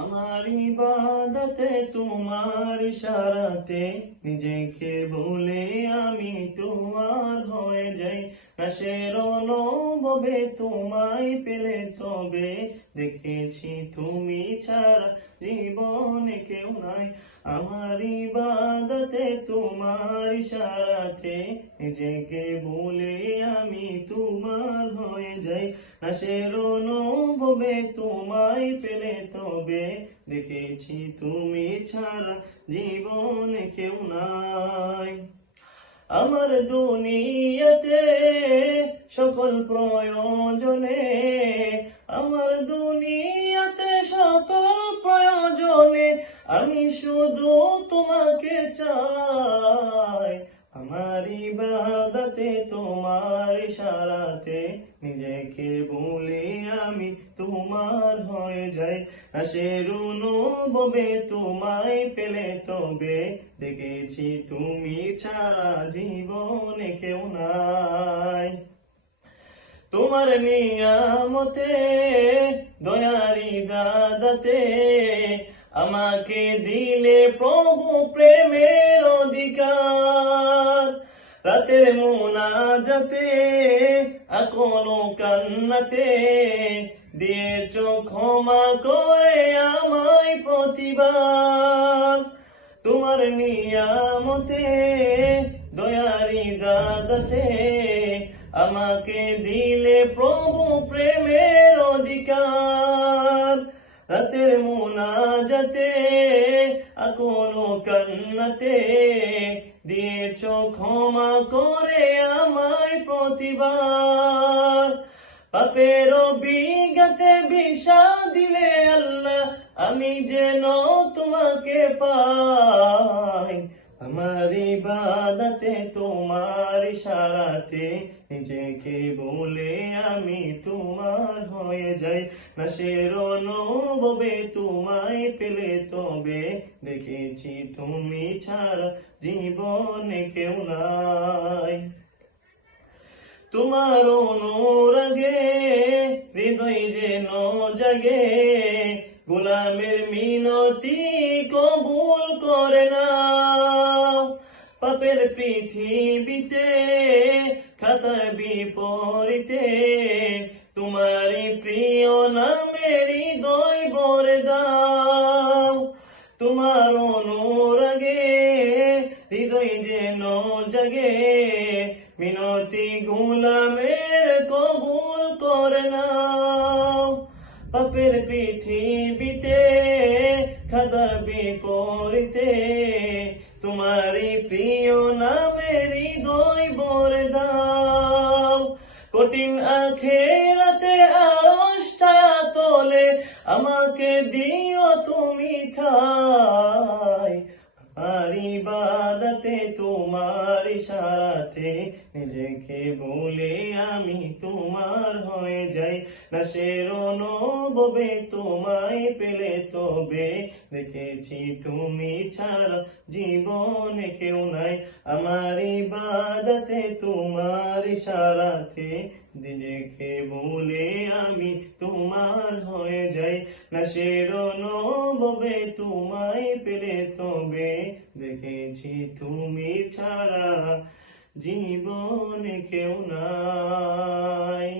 আমার ইবাদতে তোমার ইশারাতে নিজেকে ভুলে আমি তোমার হয়ে যাই। নাশের অনুভবে তোমায় পেলে তবে দেখেছি তুমি ছাড়া জীবনে কেউ নাই। আমার ইবাদতে তোমার ইশারাতে নিজেকে ভুলে আমি তোমার হয়ে যাই। নাশের অনুভবে তোমায় পেলে তবে দেখেছি তুমি ছাড়া জীবনে কেউ নাই। আমার দুনিয়াতে সকল প্রয়োজনে, আমার দুনিয়াতে সকল প্রয়োজনে আমি শুধু তোমাকে চাই। আমার ইবাদতে তোমার ইশারাতে নিজেকে ভুলে আমি তোমার হয়ে যাই। নাশের অনুভবে তোমায় পেলে তবে দেখেছি তুমি ছাড়া জীবনে কেউ নাই। তোমার নিয়ামতে দয়ার ইজাদতে আমাকে দিলে প্রভু প্রেমের অধিকার। রাতের মুনাজাতে আকল কান্নাতে দিয়েছ ক্ষমা করে আমায় প্রতিবার। তোমার নিয়ামতে দয়ার ইজাদতে আমাকে দিলে প্রভু প্রেমের অধিকার। রাতের মুনাজাতে আকল কান্নাতে দিয়েছ ক্ষমা করে আমায় প্রতিবার। পাপের বিঘাতে বিষা দিলে আল্লাহ আমি যেন তোমাকে পাই। আমার ইবাদতে তোমার ইশারাতে নিজেকে বলে আমি তোমার হয়ে যাই। নাশের অনুভবে তোমায় পেলে তবে দেখেছি তুমি ছাড়া জীবনে কেউ নাই। তোমার অনুরাগে হৃদয় যেন জাগে, গোলামের মিনতি কবুল করে নাও। পাপের পৃথিবীতে খাতার বিপরীতে তোমারই প্রিয় নামের হৃদয় ভরে দাও। তোমার অনুরাগে হৃদয় যেন জাগে, মিনতি গোলামের কবুল করে নাও। পাপের পৃথিবীতে খাতার বিপরীতে তোমারই প্রিয় নামের হৃদয় ভরে দাও। কঠিন আখিরাতে আরশ ছায়া তোলে আমাকে দিও তুমি ঠাই। আমার ইবাদতে তোমার ইশারাতে নিজেকে ভুলে আমি তোমার হয়ে যাই। নাশের অনুভবে তোমায় পেলে তবে দেখেছি তুমি ছাড়া জীবনে কেউ নাই। আমার ইবাদতে তোমার ইশারাতে নিজেকে ভুলে আমি তোমার হয়ে যাই। নাশের অনুভবে তোমায় পেলে তবে দেখেছি তুমি ছাড়া জীবনে কেউ নাই।